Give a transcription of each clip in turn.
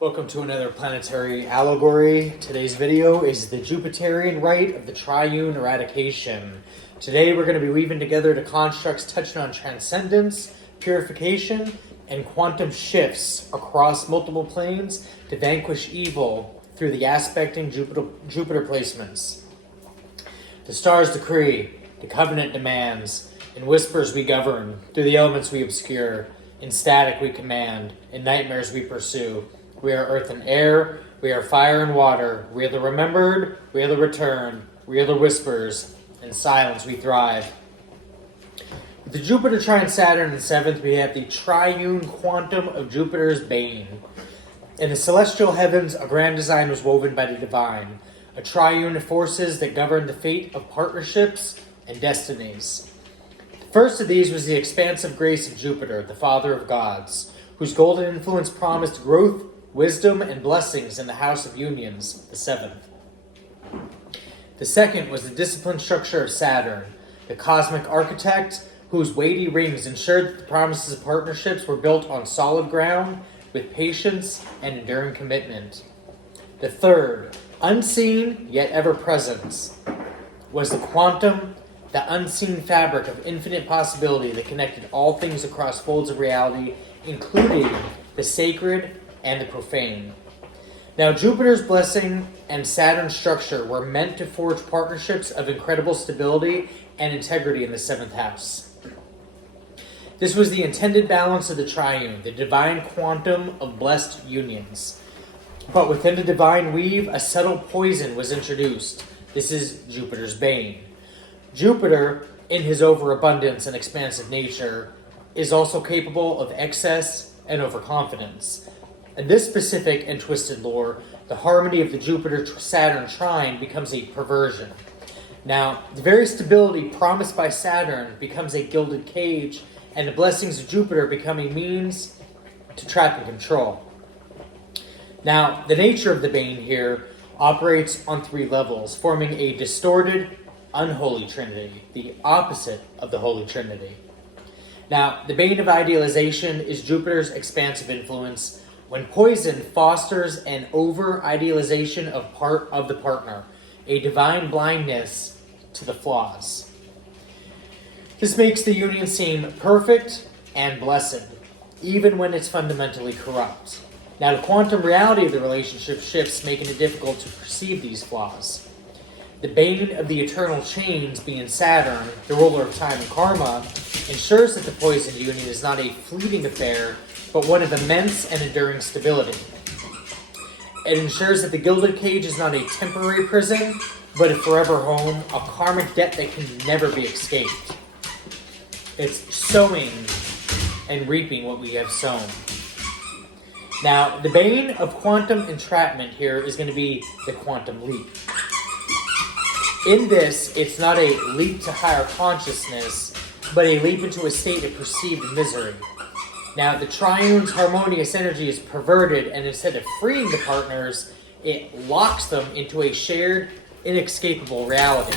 Welcome to another planetary allegory. Today's video is the Jupiterian Rite of the Triune Eradication. Today we're going to be weaving together the constructs touching on transcendence, purification, and quantum shifts across multiple planes to vanquish evil through the aspecting Jupiter placements. The stars decree, the covenant demands, in whispers we govern, through the elements we obscure, in static we command, in nightmares we pursue. We are earth and air, we are fire and water, we are the remembered, we are the return, we are the whispers, in silence we thrive. With the Jupiter trine Saturn in 7th, we have the triune quantum of Jupiter's bane. In the celestial heavens, a grand design was woven by the divine, a triune of forces that govern the fate of partnerships and destinies. The first of these was the expansive grace of Jupiter, the father of gods, whose golden influence promised growth, wisdom, and blessings in the house of unions, the 7th. The second was the disciplined structure of Saturn, the cosmic architect whose weighty rings ensured that the promises of partnerships were built on solid ground with patience and enduring commitment. The third, unseen yet ever present, was the quantum, the unseen fabric of infinite possibility that connected all things across folds of reality, including the sacred and the profane. Now, Jupiter's blessing and Saturn's structure were meant to forge partnerships of incredible stability and integrity in the 7th house. This was the intended balance of the triune, the divine quantum of blessed unions. But within the divine weave, a subtle poison was introduced. This is Jupiter's bane. Jupiter, in his overabundance and expansive nature, is also capable of excess and overconfidence. In this specific and twisted lore, the harmony of the Jupiter-Saturn trine becomes a perversion. Now, the very stability promised by Saturn becomes a gilded cage, and the blessings of Jupiter become a means to trap and control. Now, the nature of the bane here operates on 3 levels, forming a distorted, unholy trinity, the opposite of the Holy Trinity. Now, the bane of idealization is Jupiter's expansive influence, when poison fosters an over-idealization of the partner, a divine blindness to the flaws. This makes the union seem perfect and blessed, even when it's fundamentally corrupt. Now, the quantum reality of the relationship shifts, making it difficult to perceive these flaws. The bane of the eternal chains, being Saturn, the ruler of time and karma, ensures that the poisoned union is not a fleeting affair, but one of immense and enduring stability. It ensures that the gilded cage is not a temporary prison, but a forever home, a karmic debt that can never be escaped. It's sowing and reaping what we have sown. Now, the bane of quantum entrapment here is going to be the quantum leap. In this, it's not a leap to higher consciousness, but a leap into a state of perceived misery. Now, the triune's harmonious energy is perverted, and instead of freeing the partners, it locks them into a shared, inescapable reality.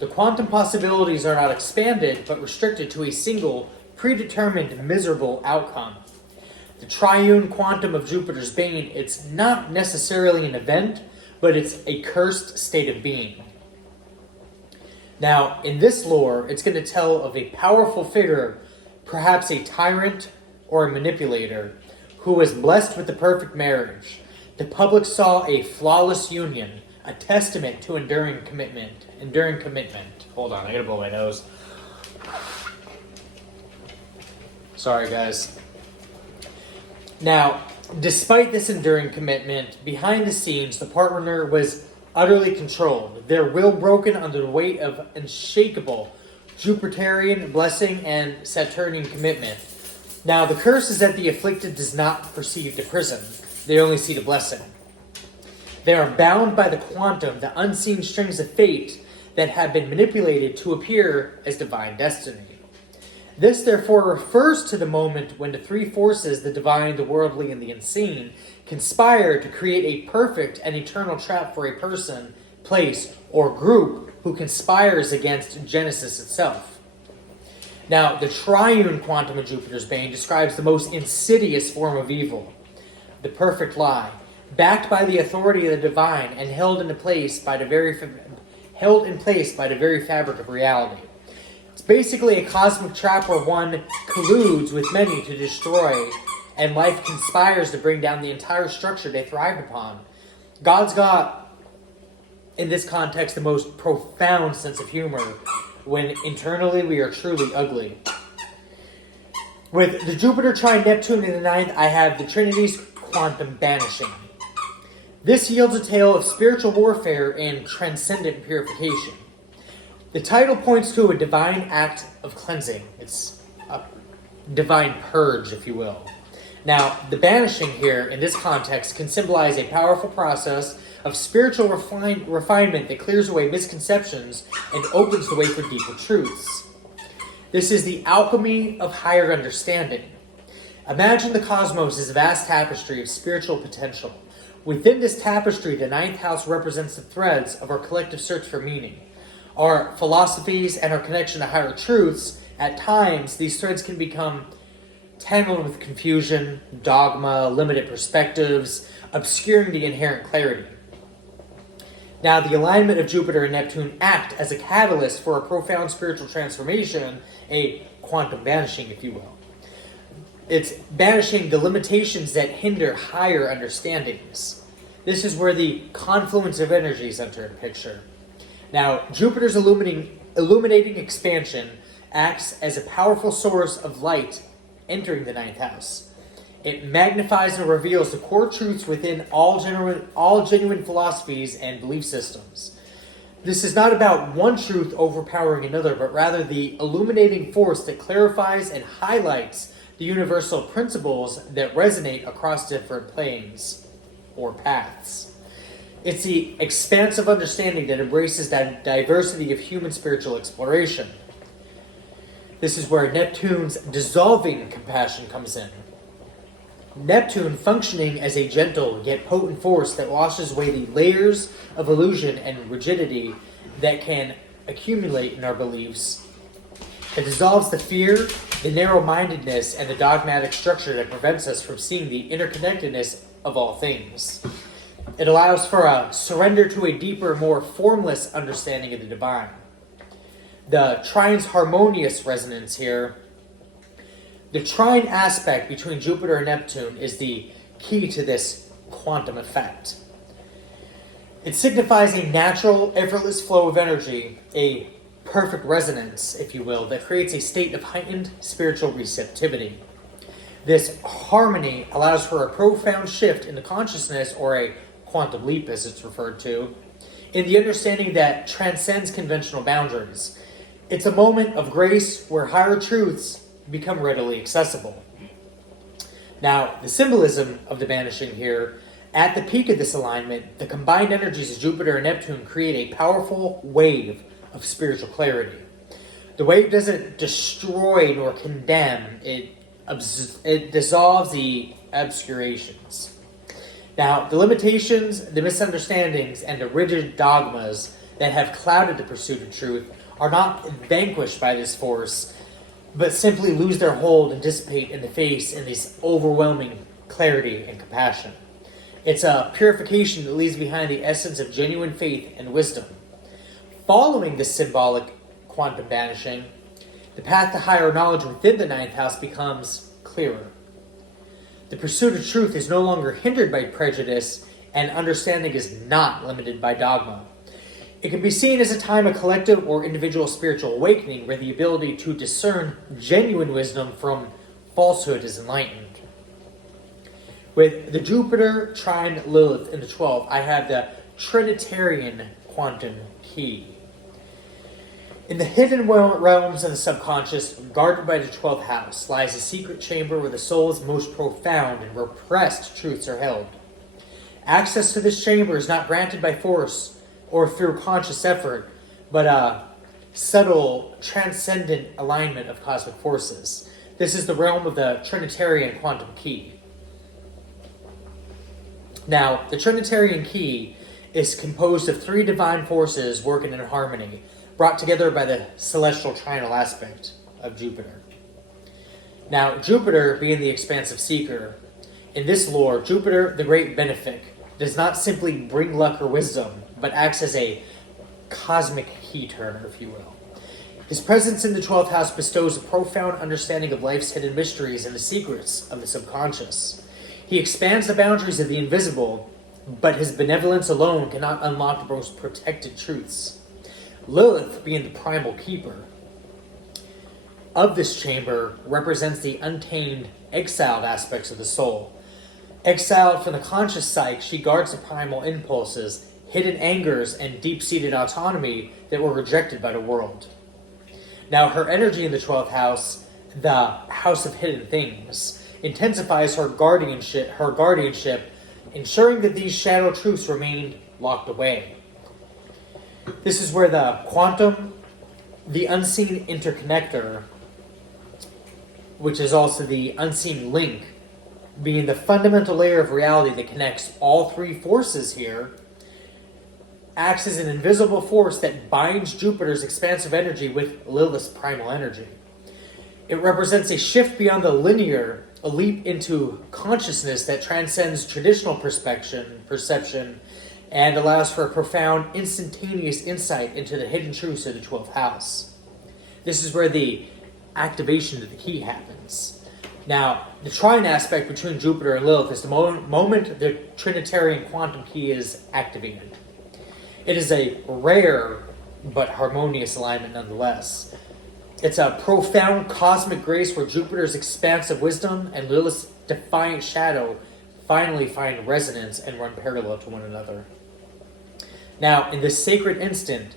The quantum possibilities are not expanded, but restricted to a single, predetermined, miserable outcome. The triune quantum of Jupiter's bane, it's not necessarily an event, but it's a cursed state of being. Now, in this lore, it's going to tell of a powerful figure, perhaps a tyrant or a manipulator, who was blessed with the perfect marriage. The public saw a flawless union, a testament to enduring commitment. Hold on, I gotta blow my nose. Sorry, guys. Now, despite this enduring commitment, behind the scenes, the partner was utterly controlled, their will broken under the weight of unshakable Jupiterian blessing and Saturnian commitment. Now, the curse is that the afflicted does not perceive the prison. They only see the blessing. They are bound by the quantum, the unseen strings of fate that have been manipulated to appear as divine destiny. This, therefore, refers to the moment when the 3 forces, the divine, the worldly, and the unseen, conspire to create a perfect and eternal trap for a person, place, or group who conspires against Genesis itself. Now, the triune quantum of Jupiter's bane describes the most insidious form of evil. the perfect lie, backed by the authority of the divine and held in place by the very fabric of reality. It's basically a cosmic trap where one colludes with many to destroy, and life conspires to bring down the entire structure they thrived upon. God's got, in this context, the most profound sense of humor, when internally we are truly ugly. With the Jupiter trine Neptune in the ninth, I have the Trinity's quantum banishing. This yields a tale of spiritual warfare and transcendent purification. The title points to a divine act of cleansing. It's a divine purge, if you will. Now, the banishing here, in this context, can symbolize a powerful process of spiritual refinement that clears away misconceptions and opens the way for deeper truths. This is the alchemy of higher understanding. Imagine the cosmos as a vast tapestry of spiritual potential. Within this tapestry, the ninth house represents the threads of our collective search for meaning. Our philosophies and our connection to higher truths, at times, these threads can become tangled with confusion, dogma, limited perspectives, obscuring the inherent clarity. Now, the alignment of Jupiter and Neptune act as a catalyst for a profound spiritual transformation, a quantum banishing, if you will. It's banishing the limitations that hinder higher understandings. This is where the confluence of energies enter the picture. Now, Jupiter's illuminating expansion acts as a powerful source of light entering the ninth house. It magnifies and reveals the core truths within all genuine philosophies and belief systems. This is not about one truth overpowering another, but rather the illuminating force that clarifies and highlights the universal principles that resonate across different planes or paths. It's the expansive understanding that embraces that diversity of human spiritual exploration. This is where Neptune's dissolving compassion comes in. Neptune functioning as a gentle yet potent force that washes away the layers of illusion and rigidity that can accumulate in our beliefs. It dissolves the fear, the narrow-mindedness, and the dogmatic structure that prevents us from seeing the interconnectedness of all things. It allows for a surrender to a deeper, more formless understanding of the divine. The trine's harmonious resonance here. The trine aspect between Jupiter and Neptune is the key to this quantum effect. It signifies a natural, effortless flow of energy, a perfect resonance, if you will, that creates a state of heightened spiritual receptivity. This harmony allows for a profound shift in the consciousness, or a quantum leap as it's referred to, in the understanding that transcends conventional boundaries. It's a moment of grace where higher truths become readily accessible. Now, the symbolism of the banishing here, at the peak of this alignment, the combined energies of Jupiter and Neptune create a powerful wave of spiritual clarity. The wave doesn't destroy nor condemn, it dissolves the obscurations. Now, the limitations, the misunderstandings, and the rigid dogmas that have clouded the pursuit of truth are not vanquished by this force, but simply lose their hold and dissipate in the face in this overwhelming clarity and compassion. It's a purification that leaves behind the essence of genuine faith and wisdom. Following this symbolic quantum banishing, the path to higher knowledge within the ninth house becomes clearer. The pursuit of truth is no longer hindered by prejudice, and understanding is not limited by dogma. It can be seen as a time of collective or individual spiritual awakening, where the ability to discern genuine wisdom from falsehood is enlightened. With the Jupiter trine Lilith in the 12th, I have the Trinitarian quantum key. In the hidden realms of the subconscious, guarded by the 12th house, lies a secret chamber where the soul's most profound and repressed truths are held. Access to this chamber is not granted by force or through conscious effort, but a subtle, transcendent alignment of cosmic forces. This is the realm of the Trinitarian quantum key. Now, the Trinitarian key is composed of three divine forces working in harmony, brought together by the celestial trinal aspect of Jupiter. Now, Jupiter, being the expansive seeker, In this lore, Jupiter, the great benefic, does not simply bring luck or wisdom, but acts as a cosmic key turner, if you will. His presence in the 12th house bestows a profound understanding of life's hidden mysteries and the secrets of the subconscious. He expands the boundaries of the invisible, but his benevolence alone cannot unlock the most protected truths. Lilith, being the primal keeper of this chamber, represents the untamed, exiled aspects of the soul. Exiled from the conscious psyche, she guards the primal impulses, hidden angers, and deep-seated autonomy that were rejected by the world. Now, her energy in the 12th house, the house of hidden things, intensifies her guardianship, ensuring that these shadow truths remain locked away. This is where the quantum, the unseen interconnector, which is also the unseen link, being the fundamental layer of reality that connects all three forces here, acts as an invisible force that binds Jupiter's expansive energy with Lilith's primal energy. It represents a shift beyond the linear, a leap into consciousness that transcends traditional perception, and allows for a profound, instantaneous insight into the hidden truths of the 12th house. This is where the activation of the key happens. Now, the Triune aspect between Jupiter and Lilith is the moment the Trinitarian quantum key is activated. It is a rare but harmonious alignment nonetheless. It's a profound cosmic grace where Jupiter's expansive wisdom and Lilith's defiant shadow finally find resonance and run parallel to one another. Now, in this sacred instant,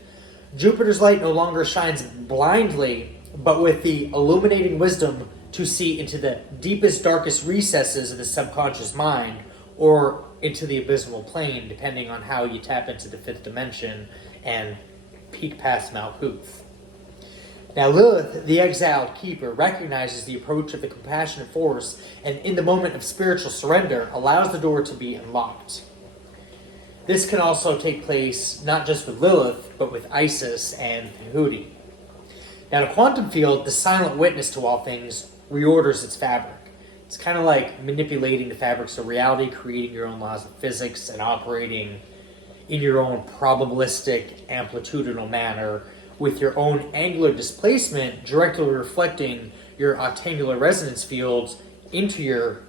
Jupiter's light no longer shines blindly, but with the illuminating wisdom to see into the deepest, darkest recesses of the subconscious mind, or into the abysmal plane, depending on how you tap into the fifth dimension and peek past Malkuth. Now, Lilith, the exiled keeper, recognizes the approach of the compassionate force, and in the moment of spiritual surrender, allows the door to be unlocked. This can also take place not just with Lilith, but with Isis and Tahuti. Now, the quantum field, the silent witness to all things, reorders its fabric. It's kind of like manipulating the fabrics of reality, creating your own laws of physics, and operating in your own probabilistic, amplitudinal manner, with your own angular displacement directly reflecting your octangular resonance fields into your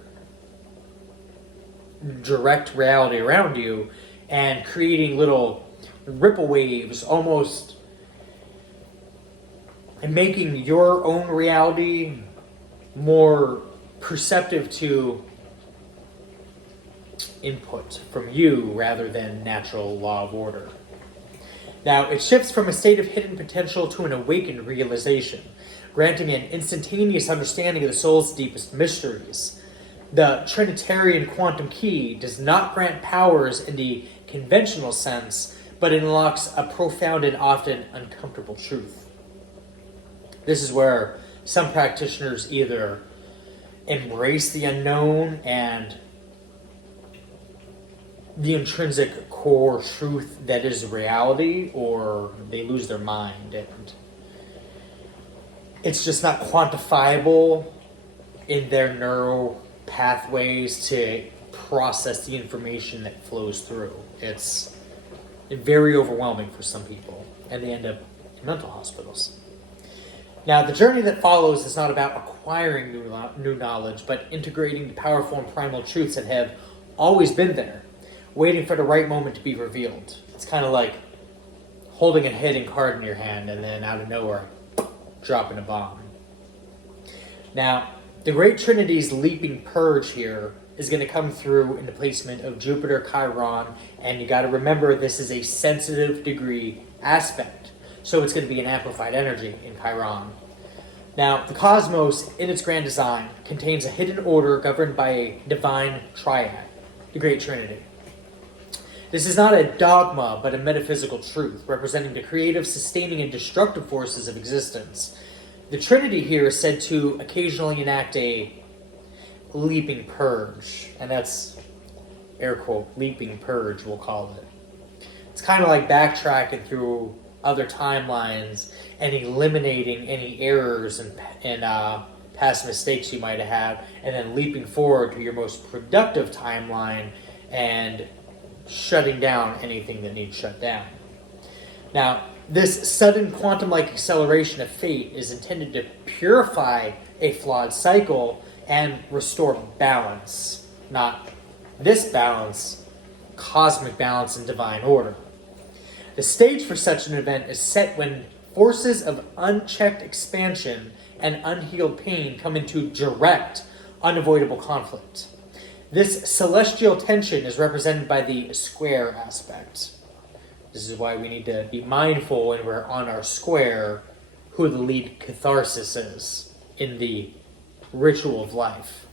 direct reality around you, and creating little ripple waves almost, and making your own reality more perceptive to input from you rather than natural law of order. Now, it shifts from a state of hidden potential to an awakened realization, granting an instantaneous understanding of the soul's deepest mysteries. The Trinitarian quantum key does not grant powers in the conventional sense, but it unlocks a profound and often uncomfortable truth. This is where some practitioners either embrace the unknown and the intrinsic core truth that is reality, or they lose their mind, and it's just not quantifiable in their neural pathways to process the information that flows through. It's very overwhelming for some people, and they end up in mental hospitals. Now, the journey that follows is not about acquiring new knowledge, but integrating the powerful and primal truths that have always been there, waiting for the right moment to be revealed. It's kind of like holding a hidden card in your hand and then out of nowhere, dropping a bomb. Now, the Great Trinity's leaping purge here is going to come through in the placement of Jupiter, Chiron, and you got to remember this is a sensitive degree aspect. So it's going to be an amplified energy in Chiron. Now, the cosmos, in its grand design, contains a hidden order governed by a divine triad, the Great Trinity. This is not a dogma, but a metaphysical truth, representing the creative, sustaining, and destructive forces of existence. The Trinity here is said to occasionally enact a leaping purge, and that's, air quote, leaping purge, we'll call it. It's kind of like backtracking through other timelines and eliminating any errors and past mistakes you might have had, and then leaping forward to your most productive timeline and shutting down anything that needs shut down. Now, this sudden quantum-like acceleration of fate is intended to purify a flawed cycle and restore balance. Not this balance, cosmic balance and divine order. The stage for such an event is set when forces of unchecked expansion and unhealed pain come into direct, unavoidable conflict. This celestial tension is represented by the square aspect. This is why we need to be mindful when we're on our square who the lead catharsis is in the ritual of life.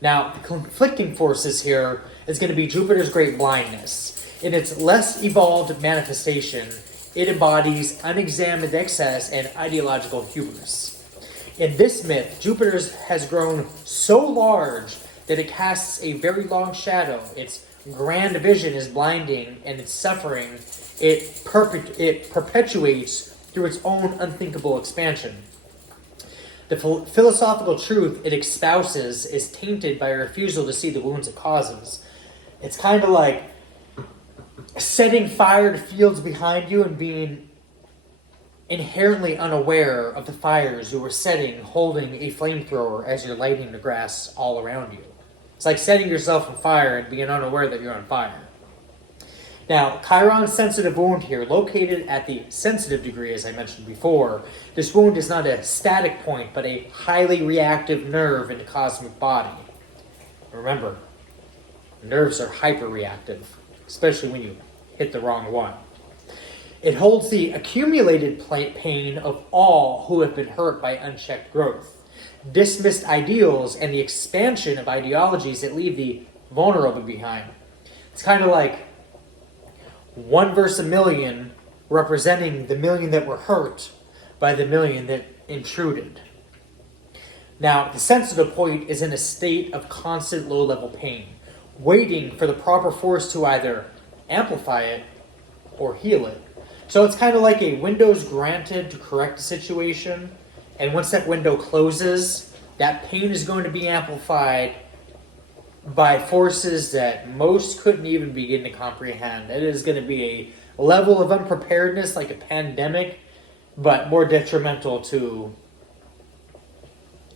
Now, the conflicting forces here is going to be Jupiter's great blindness. In its less evolved manifestation, it embodies unexamined excess and ideological hubris. In this myth, Jupiter has grown so large that it casts a very long shadow. Its grand vision is blinding, and its suffering it perpetuates through its own unthinkable expansion. The philosophical truth it espouses is tainted by a refusal to see the wounds it causes. It's kind of like setting fire to fields behind you and being inherently unaware of the fires you were setting, holding a flamethrower as you're lighting the grass all around you. It's like setting yourself on fire and being unaware that you're on fire. Now, Chiron's sensitive wound here, located at the sensitive degree, as I mentioned before, this wound is not a static point, but a highly reactive nerve in the cosmic body. Remember, nerves are hyperreactive, especially when you hit the wrong one. It holds the accumulated pain of all who have been hurt by unchecked growth, dismissed ideals, and the expansion of ideologies that leave the vulnerable behind. It's kind of like 1 versus a million representing the million that were hurt by the million that intruded. Now, the sensitive point is in a state of constant low-level pain, waiting for the proper force to either amplify it or heal it. So it's kind of like a window is granted to correct a situation, and once that window closes, that pain is going to be amplified by forces that most couldn't even begin to comprehend. It is going to be a level of unpreparedness like a pandemic, but more detrimental to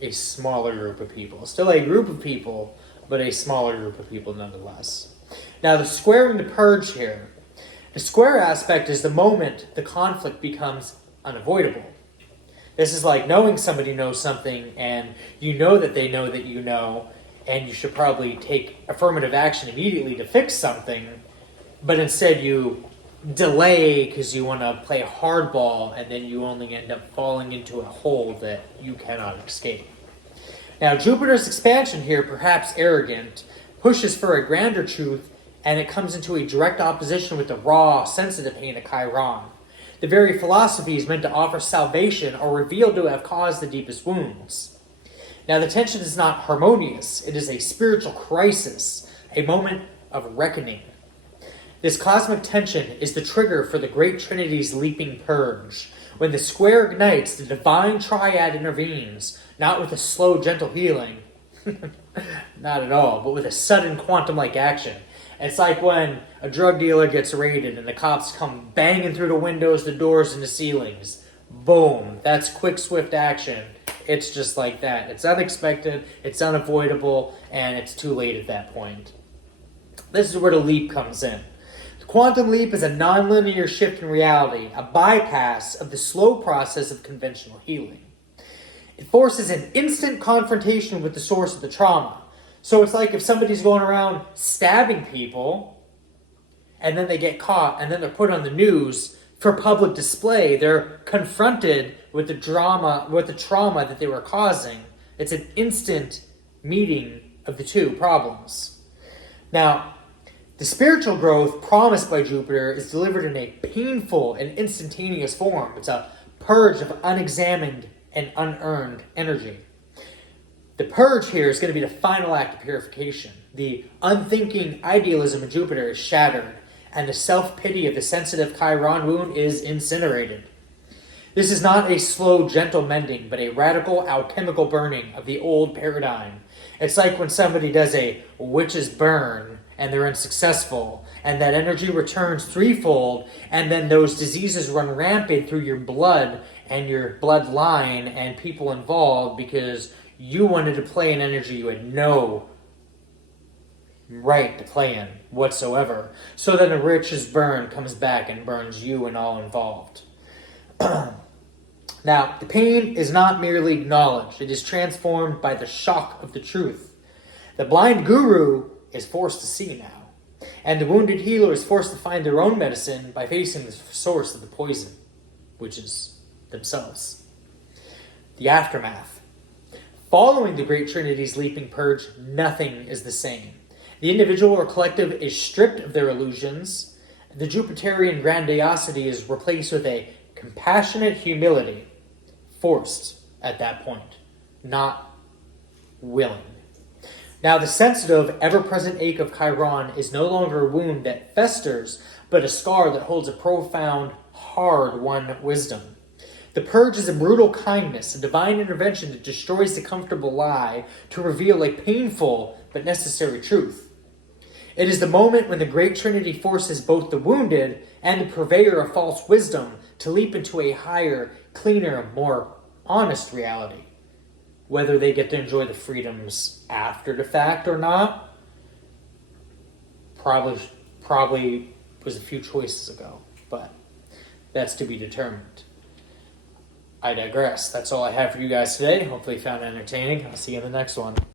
a smaller group of people. Still a group of people, but a smaller group of people nonetheless. Now, the square and the purge here. The square aspect is the moment the conflict becomes unavoidable. This is like knowing somebody knows something, and you know that they know that you know, and you should probably take affirmative action immediately to fix something, but instead you delay because you want to play hardball, and then you only end up falling into a hole that you cannot escape. Now, Jupiter's expansion here, perhaps arrogant, pushes for a grander truth, and it comes into a direct opposition with the raw, sensitive pain of Chiron. The very philosophies meant to offer salvation are revealed to have caused the deepest wounds. Now, the tension is not harmonious. It is a spiritual crisis, a moment of reckoning. This cosmic tension is the trigger for the Great Trinity's leaping purge. When the square ignites, the divine triad intervenes, not with a slow, gentle healing, not at all, but with a sudden quantum-like action. It's like when a drug dealer gets raided and the cops come banging through the windows, the doors, and the ceilings. Boom. That's quick, swift action. It's just like that. It's unexpected, it's unavoidable, and it's too late at that point. This is where the leap comes in. The quantum leap is a nonlinear shift in reality, a bypass of the slow process of conventional healing. It forces an instant confrontation with the source of the trauma. So it's like if somebody's going around stabbing people, and then they get caught, and then they're put on the news for public display. They're confronted with the trauma that they were causing. It's an instant meeting of the two problems. Now, the spiritual growth promised by Jupiter is delivered in a painful and instantaneous form. It's a purge of unexamined and unearned energy. The purge here is going to be the final act of purification. The unthinking idealism of Jupiter is shattered, and the self-pity of the sensitive Chiron wound is incinerated. This is not a slow, gentle mending, but a radical alchemical burning of the old paradigm. It's like when somebody does a witch's burn and they're unsuccessful, and that energy returns threefold, and then those diseases run rampant through your blood and your bloodline and people involved because you wanted to play an energy you had no right to play in whatsoever. So then a witch's burn comes back and burns you and all involved. Now, the pain is not merely acknowledged. It is transformed by the shock of the truth. The blind guru is forced to see now, and the wounded healer is forced to find their own medicine by facing the source of the poison, which is themselves. The aftermath. Following the Great Trinity's leaping purge, nothing is the same. The individual or collective is stripped of their illusions. The Jupiterian grandiosity is replaced with a compassionate humility, forced at that point, not willing. Now, the sensitive, ever-present ache of Chiron is no longer a wound that festers, but a scar that holds a profound, hard-won wisdom. The purge is a brutal kindness, a divine intervention that destroys the comfortable lie to reveal a painful but necessary truth. It is the moment when the Great Trinity forces both the wounded and the purveyor of false wisdom to leap into a higher, cleaner, more honest reality. Whether they get to enjoy the freedoms after the fact or not, probably was a few choices ago, but that's to be determined. I digress. That's all I have for you guys today. Hopefully you found it entertaining. I'll see you in the next one.